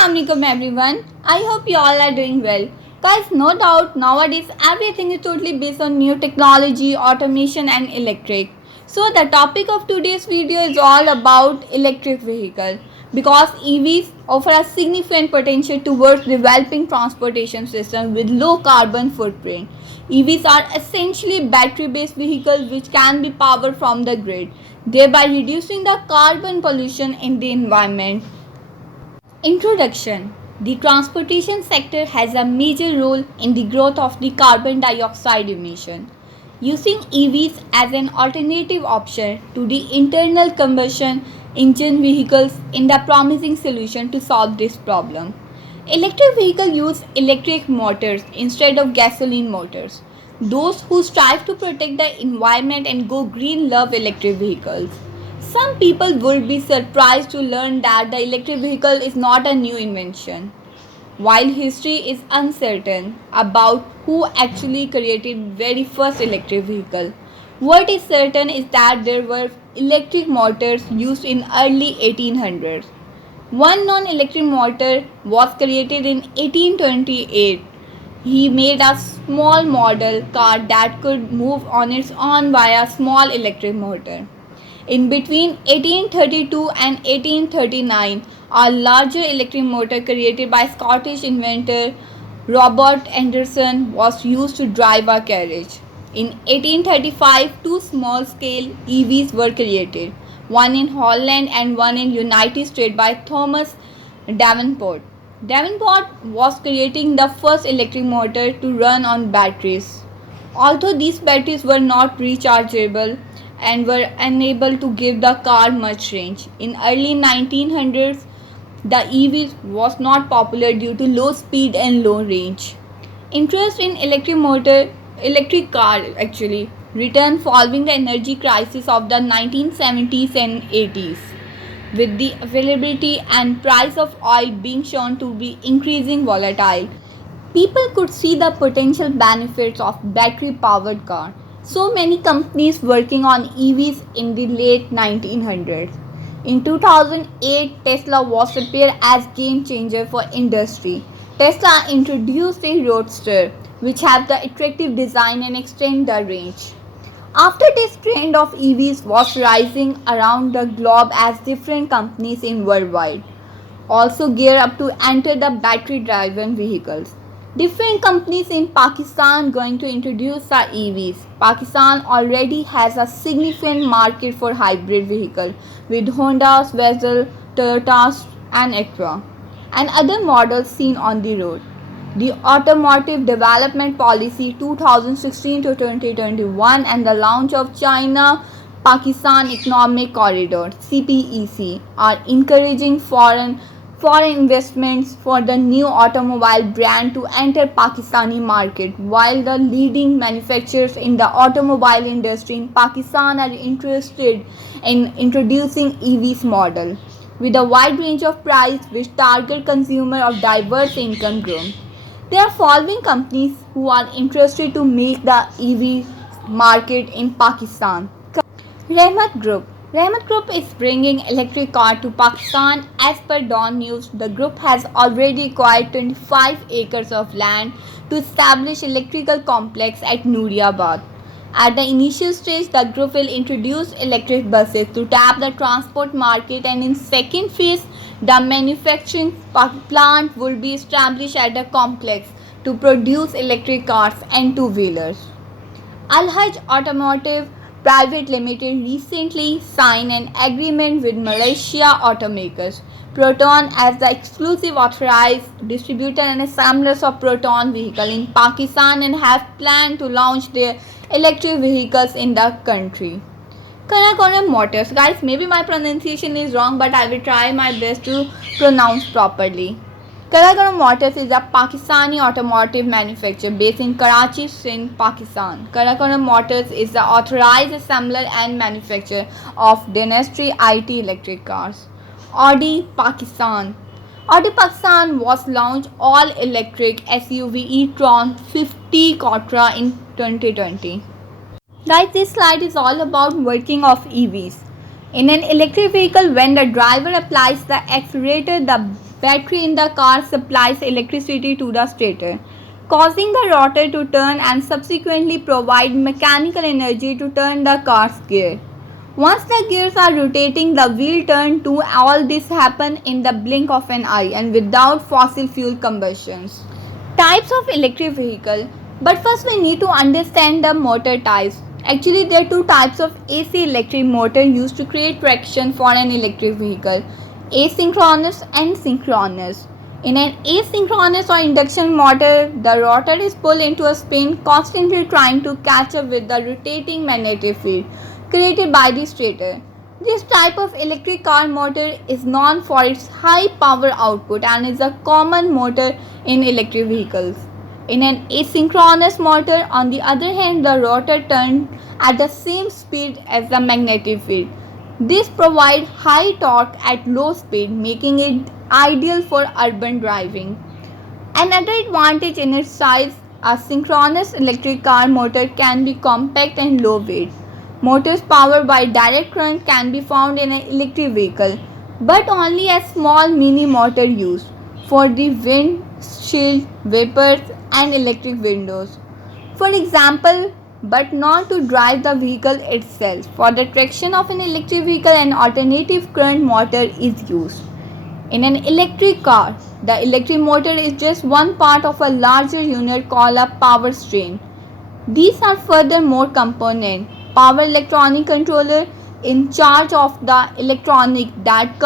Assalamualaikum everyone. I hope you all are doing well. Guys, no doubt nowadays everything is totally based on new technology, automation and electric. So the topic of today's video is all about electric vehicle because EVs offer a significant potential towards developing transportation system with low carbon footprint. EVs are essentially battery based vehicles which can be powered from the grid, thereby reducing the carbon pollution in the environment. Introduction. The transportation sector has a major role in the growth of the carbon dioxide emission. Using EVs as an alternative option to the internal combustion engine vehicles in the promising solution to solve this problem. Electric vehicles use electric motors instead of gasoline motors. Those who strive to protect the environment and go green love electric vehicles. Some people would be surprised to learn that the electric vehicle is not a new invention. While history is uncertain about who actually created very first electric vehicle, what is certain is that there were electric motors used in early 1800s. One non-electric motor was created in 1828. He made a small model car that could move on its own via a small electric motor. In between 1832 and 1839, a larger electric motor created by Scottish inventor Robert Anderson was used to drive a carriage. In 1835, two small-scale EVs were created, one in Holland and one in United States by Thomas Davenport. Davenport was creating the first electric motor to run on batteries. Although these batteries were not rechargeable and were unable to give the car much range. In early 1900s, the EV was not popular due to low speed and low range. Interest in electric car actually returned following the energy crisis of the 1970s and 80s. With the availability and price of oil being shown to be increasing volatile, people could see the potential benefits of battery powered car. So many companies working on EVs in the late 1900s. In 2008, Tesla was appeared as game changer for industry. Tesla introduced a Roadster, which has the attractive design and extend the range. After this trend of EVs was rising around the globe as different companies in worldwide also gear up to enter the battery driven vehicles. Different companies in Pakistan going to introduce the EVs. Pakistan already has a significant market for hybrid vehicle with Honda's, Vezel, Toyota's and Acura and other models seen on the road. The Automotive Development Policy 2016 to 2021 and the launch of China Pakistan Economic Corridor CPEC are encouraging foreign investments for the new automobile brand to enter Pakistani market, while the leading manufacturers in the automobile industry in Pakistan are interested in introducing EVs model with a wide range of price which target consumer of diverse income group. There are following companies who are interested to make the EV market in Pakistan. Rahmat Group. Rahmat Group is bringing electric car to Pakistan. As per Dawn News, the group has already acquired 25 acres of land to establish electrical complex at Nooriabad. At the initial stage, the group will introduce electric buses to tap the transport market, and in second phase, the manufacturing plant will be established at the complex to produce electric cars and two-wheelers. Al-Hajj Automotive Private Limited recently signed an agreement with Malaysia automakers Proton as the exclusive authorized distributor and assemblers of Proton vehicle in Pakistan and have planned to launch their electric vehicles in the country. Karakoram Motors. Guys, maybe my pronunciation is wrong, but I will try my best to pronounce properly. Karakoram Motors is a Pakistani automotive manufacturer based in Karachi, Sindh, Pakistan. Karakoram Motors is the authorized assembler and manufacturer of Dynasty IT electric cars. Audi Pakistan. Audi Pakistan was launched all-electric SUV e-tron 50 Quattro in 2020. Guys, this slide is all about working of EVs. In an electric vehicle, when the driver applies the accelerator, the battery in the car supplies electricity to the stator, causing the rotor to turn and subsequently provide mechanical energy to turn the car's gear. Once the gears are rotating, the wheel turns too. All this happens in the blink of an eye and without fossil fuel combustions. Types of electric vehicle. But first we need to understand the motor types. Actually, there are two types of AC electric motor used to create traction for an electric vehicle: asynchronous and synchronous. In an asynchronous or induction motor, the rotor is pulled into a spin, constantly trying to catch up with the rotating magnetic field created by the stator. This type of electric car motor is known for its high power output and is a common motor in electric vehicles. In an asynchronous motor, on the other hand, the rotor turns at the same speed as the magnetic field. This provides high torque at low speed, making it ideal for urban driving. Another advantage in its size, a synchronous electric car motor can be compact and low weight. Motors powered by direct current can be found in an electric vehicle, but only a small mini motor used for the windshield wipers and electric windows, for example, but not to drive the vehicle itself. For the traction of an electric vehicle, an alternative current motor is used. In an electric car, the electric motor is just one part of a larger unit called a power strain. These are further more components: power electronic controller in charge of the electronic that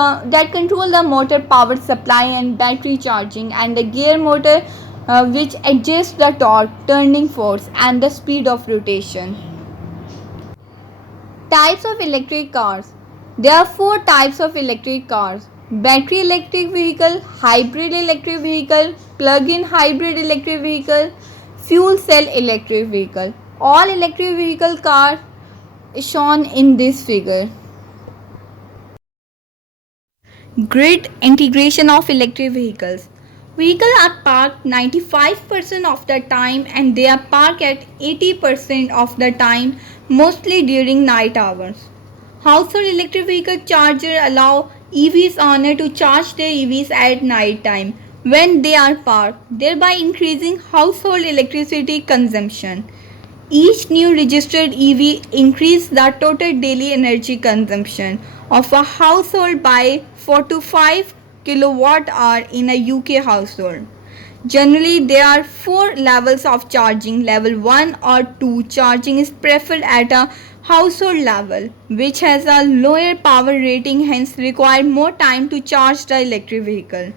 control the motor power supply and battery charging, and the gear motor which adjusts the torque, turning force, and the speed of rotation. Types of electric cars. There are four types of electric cars: battery electric vehicle, hybrid electric vehicle, plug-in hybrid electric vehicle, fuel cell electric vehicle. All electric vehicle cars is shown in this figure. Grid integration of electric vehicles. Vehicles are parked 95% of the time and they are parked at 80% of the time, mostly during night hours. Household electric vehicle charger allow EVs owner to charge their EVs at night time when they are parked, thereby increasing household electricity consumption. Each new registered EV increases the total daily energy consumption of a household by 4 to 5 kilowatt hour in a UK household. Generally, there are four levels of charging. Level 1 or 2 charging is preferred at a household level, which has a lower power rating, hence require more time to charge the electric vehicle.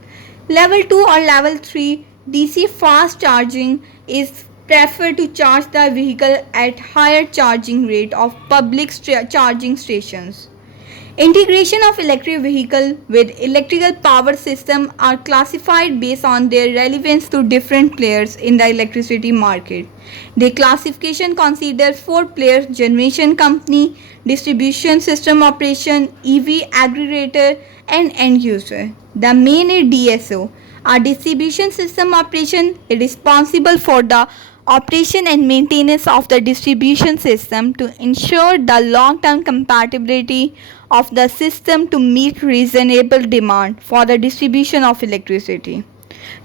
Level 2 or level 3 DC fast charging is preferred to charge the vehicle at higher charging rate of public charging stations. Integration of electric vehicle with electrical power system are classified based on their relevance to different players in the electricity market. The classification considers four players: generation company, distribution system operation, EV aggregator, and end user. The main is DSO. A distribution system operation is responsible for the operation and maintenance of the distribution system to ensure the long-term compatibility of the system to meet reasonable demand for the distribution of electricity.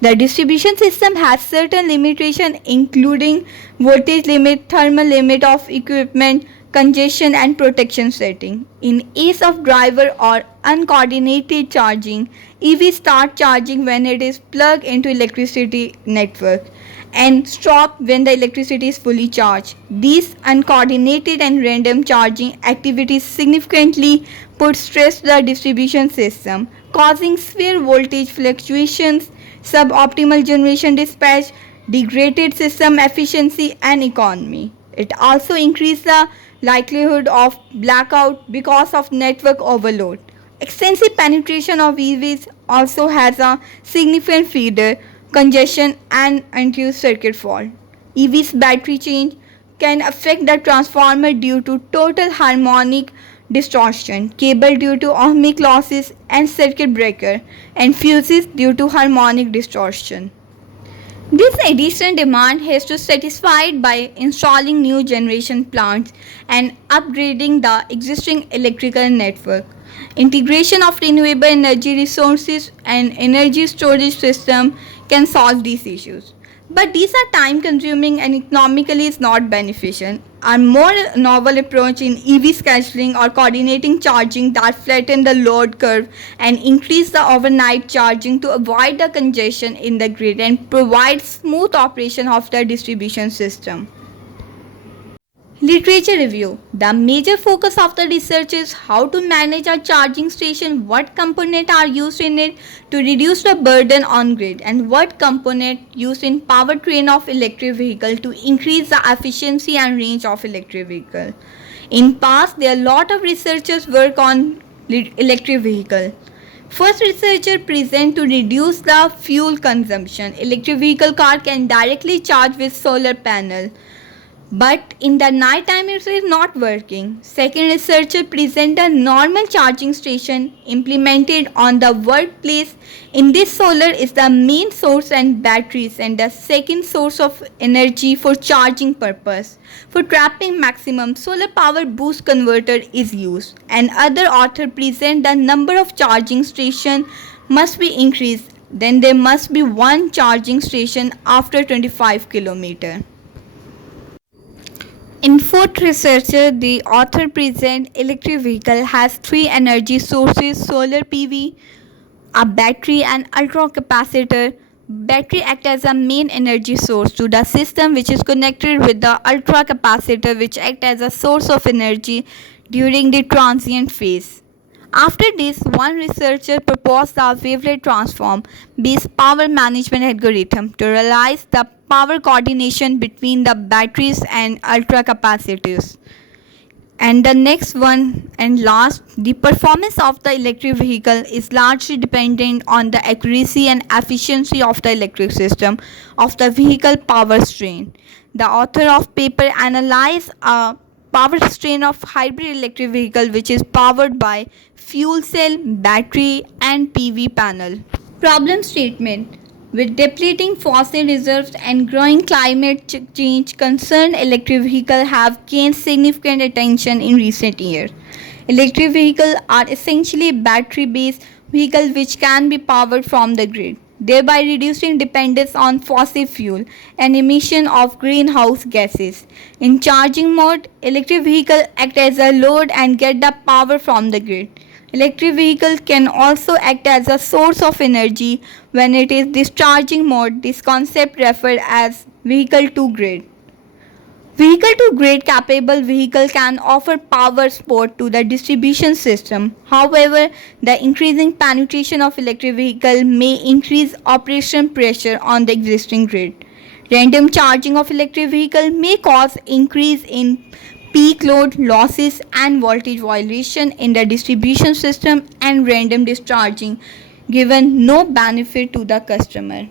The distribution system has certain limitations including voltage limit, thermal limit of equipment, congestion and protection setting. In case of driver or uncoordinated charging, EV start charging when it is plugged into electricity network and stop when the electricity is fully charged. These uncoordinated and random charging activities significantly put stress to the distribution system, causing severe voltage fluctuations, suboptimal generation dispatch, degraded system efficiency and economy. It also increases the likelihood of blackout because of network overload. Extensive penetration of EVs also has a significant feeder congestion and induced circuit fault. EV's battery change can affect the transformer due to total harmonic distortion, cable due to ohmic losses and circuit breaker, and fuses due to harmonic distortion. This additional demand has to be satisfied by installing new generation plants and upgrading the existing electrical network. Integration of renewable energy resources and energy storage system can solve these issues. But these are time consuming and economically is not beneficial. A more novel approach in EV scheduling or coordinating charging that flatten the load curve and increase the overnight charging to avoid the congestion in the grid and provide smooth operation of the distribution system. Literature review. The major focus of the research is how to manage a charging station, what components are used in it to reduce the burden on grid, and what component used in powertrain of electric vehicle to increase the efficiency and range of electric vehicle. In past, there are a lot of researchers work on electric vehicle. First researcher present to reduce the fuel consumption. Electric vehicle car can directly charge with solar panel. But in the night time it is not working. Second researcher present a normal charging station implemented on the workplace. In this solar is the main source and batteries and the second source of energy for charging purpose. For trapping maximum solar power boost converter is used. And other author present the number of charging station must be increased. Then there must be one charging station after 25 km. In fourth researcher, the author present electric vehicle has three energy sources: solar PV, a battery and ultra capacitor. Battery act as a main energy source to the system which is connected with the ultra capacitor which act as a source of energy during the transient phase. After this, one researcher proposed the wavelet transform based power management algorithm to realize the power coordination between the batteries and ultra capacitors. And the next one and last, the performance of the electric vehicle is largely dependent on the accuracy and efficiency of the electric system of the vehicle power strain. The author of paper analyzed a power strain of hybrid electric vehicle which is powered by fuel cell, battery and PV panel. Problem statement. With depleting fossil reserves and growing climate change, concerned electric vehicles have gained significant attention in recent years. Electric vehicles are essentially battery-based vehicles which can be powered from the grid, thereby reducing dependence on fossil fuel and emission of greenhouse gases. In charging mode, electric vehicles act as a load and get the power from the grid. Electric vehicle can also act as a source of energy when it is discharging mode. This concept referred as vehicle to grid. Vehicle to grid capable vehicle can offer power support to the distribution system. However, the increasing penetration of electric vehicle may increase operation pressure on the existing grid. Random charging of electric vehicle may cause increase in peak load losses and voltage violation in the distribution system and random discharging, given no benefit to the customer.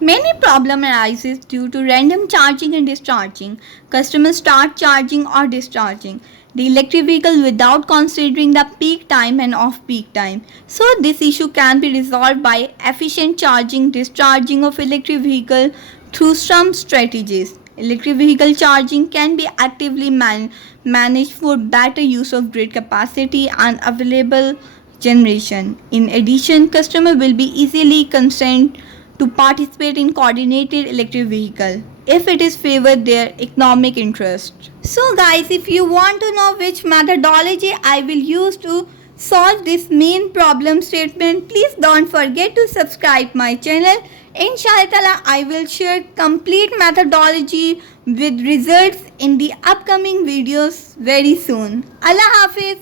Many problem arises due to random charging and discharging. Customers start charging or discharging the electric vehicle without considering the peak time and off-peak time. So this issue can be resolved by efficient charging, discharging of electric vehicle through some strategies. Electric vehicle charging can be actively managed for better use of grid capacity and available generation. In addition, customer will be easily consent to participate in coordinated electric vehicle if it is favor their economic interest. So guys, if you want to know which methodology I will use to solve this main problem statement, please don't forget to subscribe my channel. Inshallah, I will share complete methodology with results in the upcoming videos very soon. Allah Hafiz.